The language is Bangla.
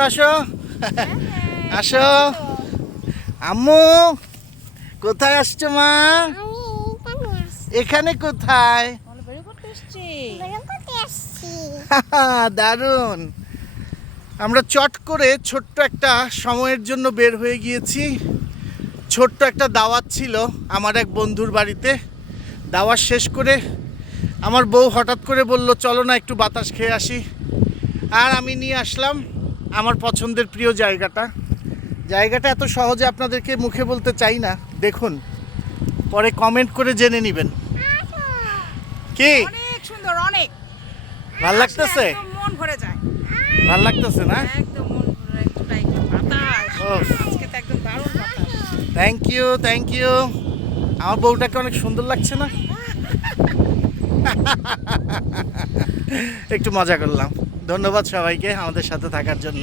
আসো আসো আম্মু কোথায় আসছো মা? এখানে কোথায়? দারুণ। আমরা চট করে ছোট্ট একটা সময়ের জন্য বের হয়ে গিয়েছি। ছোট্ট একটা দাওয়াত ছিল আমার এক বন্ধুর বাড়িতে। দাওয়াত শেষ করে আমার বউ হঠাৎ করে বলল চলো না একটু বাতাস খেয়ে আসি। আর আমি নিয়ে আসলাম আমার পছন্দের প্রিয় জায়গাটা এত সহজে আপনাদেরকে মুখে বলতে চাই না, দেখুন পরে কমেন্ট করে জেনে নেবেন। কি অনেক সুন্দর, অনেক ভাল লাগতেছে? একদম মন ভরে যায়, ভাল লাগতেছে না? একদম মন ভরে একদম বাতাস। ওফ। আজকে তো একদম দারুণ বাতাস। Thank you. আমার বউটাকে অনেক সুন্দর লাগছে না? একটু মজা করলাম। ধন্যবাদ সবাইকে আমাদের সাথে থাকার জন্য।